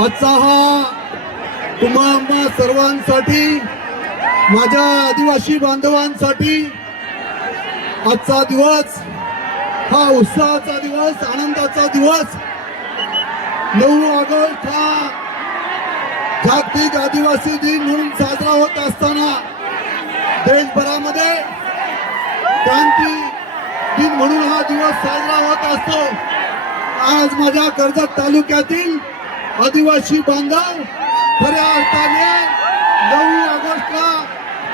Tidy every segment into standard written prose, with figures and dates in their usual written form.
आजचा हा तुम्हा सर्वांसाठी, माझ्या आदिवासी बांधवांसाठी आजचा दिवस हा उत्साहाचा दिवस, आनंदाचा दिवस। 9 ऑगस्ट हा जागतिक आदिवासी दिन म्हणून साजरा होत असताना देशभरामध्ये क्रांती दिन म्हणून हा दिवस साजरा होत असतो। आज माझ्या कर्जत तालुक्यातील आदिवासी बांधव खऱ्या अर्थाने 9 ऑगस्टला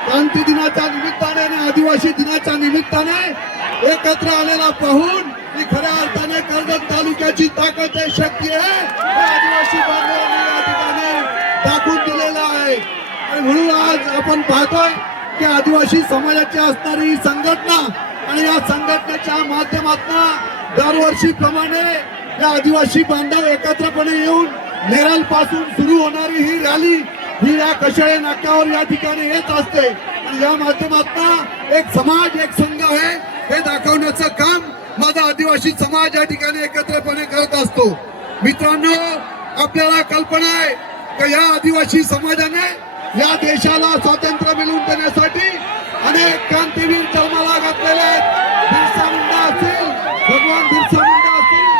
क्रांती दिनाच्या निमित्ताने आणि आदिवासी दिनाच्या निमित्ताने एकत्र आलेला पाहून ही खऱ्या अर्थाने कर्जत तालुक्याची ताकद आहे, शक्ती आहे, आदिवासी बांधवांनी या ठिकाणी दाखवून दिलेला आहे। आणि म्हणून आज आपण पाहतोय की आदिवासी समाजाची असणारी ही संघटना आणि या संघटनेच्या माध्यमातून दरवर्षीप्रमाणे या आदिवासी बांधव एकत्रपणे येऊन नेरळ पासून सुरू होणारी ही रॅली ही या कशाळे नाक्यावर या ठिकाणी येत असते आणि या माध्यमातून एक समाज, एक संघ आहे हे दाखवण्याचं काम माझा आदिवासी समाज या ठिकाणी एकत्रपणे करत असतो। मित्रांनो, आपल्याला कल्पना आहे की या आदिवासी समाजाने या देशाला स्वातंत्र्य मिळवून देण्यासाठी अनेक क्रांतीवीर जन्माला घातलेले आहेत। बिरसा मुंडा असतील, भगवान बिरसा मुंडा असतील,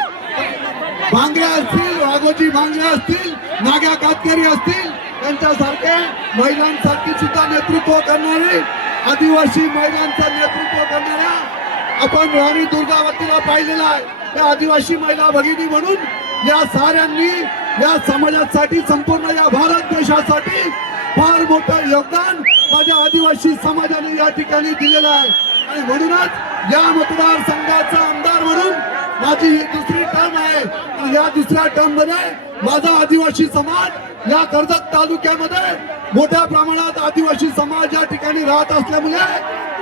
भांगरे असतील, राघोजी भांगरे असतील, नाग्या कातकरी असतील, त्यांच्यासारखे महिलांसाठी सुद्धा नेतृत्व करणारे, आदिवासी महिलांचं नेतृत्व करणाऱ्या आपण राणी दुर्गावतीला पाहिलेला आहे। त्या आदिवासी महिला भगिनी म्हणून या साऱ्यांनी या समाजासाठी, संपूर्ण या भारत देशासाठी फार मोठं योगदान माझ्या आदिवासी समाजाने या ठिकाणी दिलेलं आहे। आणि म्हणूनच या मतदारसंघाचा आमदार म्हणून माझी ही दुसरी टर्म आहे आणि या दुसऱ्या टर्म मध्ये माझा आदिवासी समाज या कर्जत तालुक्यामध्ये मोठ्या प्रमाणात आदिवासी समाज या ठिकाणी राहत असल्यामुळे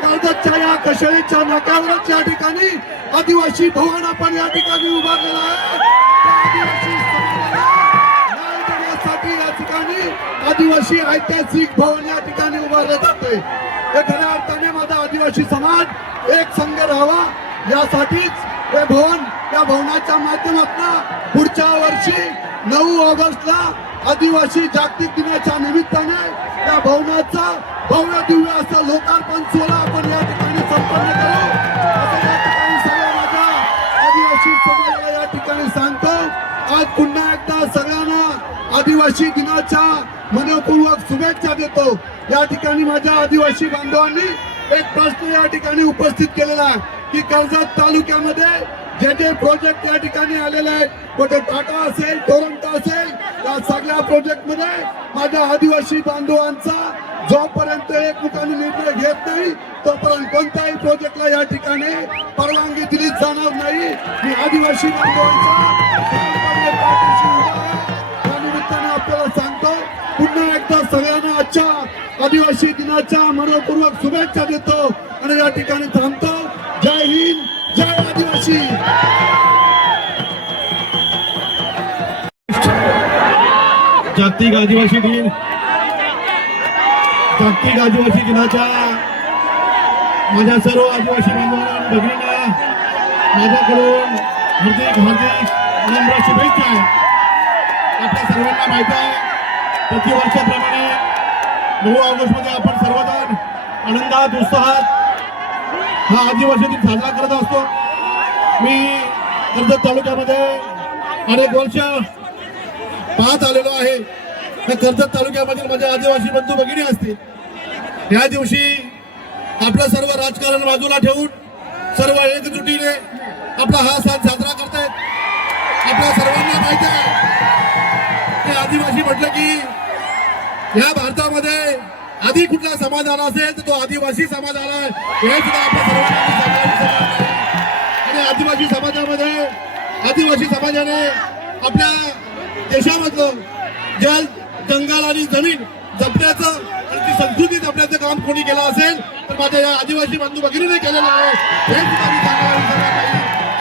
कर्जतच्या या कशाळेच्या नाक्यावरच या ठिकाणी आदिवासी भवन आपण या ठिकाणी उभारलेला आहे। आदिवासी समाजाला न्याय देण्यासाठी या ठिकाणी आदिवासी ऐतिहासिक भवन या ठिकाणी उभारले जाते। हे खऱ्या अर्थाने माझा आदिवासी समाज एक संघ राहावा यासाठीच हे भवन, या भवनाच्या माध्यमातून पुढच्या वर्षी 9 ऑगस्टला आदिवासी जागतिक दिनाच्या निमित्ताने या भवनाचा भव्य दिव्य असं लोकार्पण सोहळा आपण या ठिकाणी संपन्न करू असं या ठिकाणी सगळ्या माझ्या आदिवासी समाजाला या ठिकाणी सांगतो। आज पुन्हा एकदा सगळ्यांना आदिवासी दिनाच्या मनपूर्वक शुभेच्छा देतो। या ठिकाणी माझ्या आदिवासी बांधवांनी एक प्रश्न या ठिकाणी उपस्थित केलेला आहे की कर्जत तालुक्यामध्ये जे जे प्रोजेक्ट या ठिकाणी आलेले आहेत, कुठे टाटा असेल, टोरंटो असेल, या सगळ्या प्रोजेक्ट मध्ये माझ्या आदिवासी बांधवांचा जोपर्यंत एकमुखाने निर्णय घेत नाही तोपर्यंत कोणत्याही प्रोजेक्टला या ठिकाणी परवानगी दिली जाणार नाही। मी आदिवासी बांधवांच्या या निमित्ताने आपल्याला सांगतो, पुन्हा एकदा सगळ्यांना आजच्या आदिवासी दिनाच्या मनपूर्वक शुभेच्छा देतो आणि या ठिकाणी थांबतो। जय हिंद, जय आदिवासी। जागतिक आदिवासी दिन, जागतिक आदिवासी दिनाच्या माझ्या सर्व आदिवासी बांधवांना आणि भगिनींना माझ्याकडून हार्दिक नम्र शुभेच्छा आहे। आपल्या सर्वांना माहिती आहे, प्रतिवर्षाप्रमाणे 9 ऑगस्ट मध्ये आपण सर्वजण आनंदात, उत्साहात हा आदिवासी दिन साजरा करत असतो। मी कर्जत तालुक्यामध्ये अनेक वर्ष पाहत आलेलो आहे। कर्जत तालुक्यामधील माझे आदिवासी बंधू भगिनी असतील, या दिवशी आपलं सर्व राजकारण बाजूला ठेवून सर्व एकजुटीने आपला हा सण साजरा करतायत। आपल्या सर्वांना माहिती आहे की आदिवासी म्हटलं की या भारतामध्ये आधी कुठला समाज आला असेल तर तो आदिवासी समाज आला आहे, हे सुद्धा आपल्या सर्वांना आणि आदिवासी समाजामध्ये आदिवासी समाजाने आपल्या देशामधलं जल, जंगल आणि जमीन जपण्याचं आणि ती संस्कृती जपण्याचं काम कोणी केलं असेल तर माझ्या या आदिवासी बंधू भगिनीने केलेलं आहे। हे सुद्धा मी सांगायला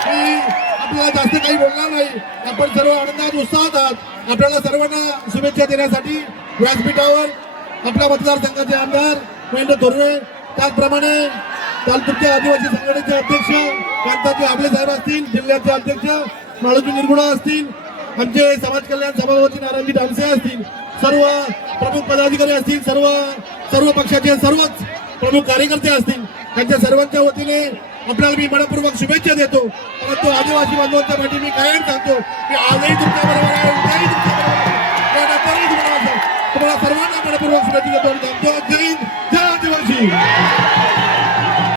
मी आपल्याला जास्त काही बोलणार नाही। आपण सर्व आनंदात, उत्साहात आहात। आपल्याला सर्वांना शुभेच्छा देण्यासाठी व्यासपीठावर आपल्या मतदारसंघाचे आमदार महेंद्र थोरवे, त्याचप्रमाणे तालुक्याच्या आदिवासी संघटनेचे अध्यक्ष कांताजी आबले साहेब असतील, जिल्ह्याचे अध्यक्ष माळोजी निर्गुणा असतील, आमचे समाज कल्याण सभापती नारायणजी डामसे असतील, सर्व प्रमुख पदाधिकारी असतील, सर्व पक्षाचे सर्वच प्रमुख कार्यकर्ते असतील, त्यांच्या सर्वांच्या वतीने आपल्याला मी मनपूर्वक शुभेच्छा देतो. परंतु आदिवासी बांधवांच्या पाठी मी कायम सांगतो की आजही तुमच्या बरोबर आहे, उद्याही तुमच्या बरोबर आहे, त्यानंतरही तुम्हाला सर्वांना मनपूर्वक शुभेच्छा देतो आणि सांगतो जय हिंद, जय आदिवासी.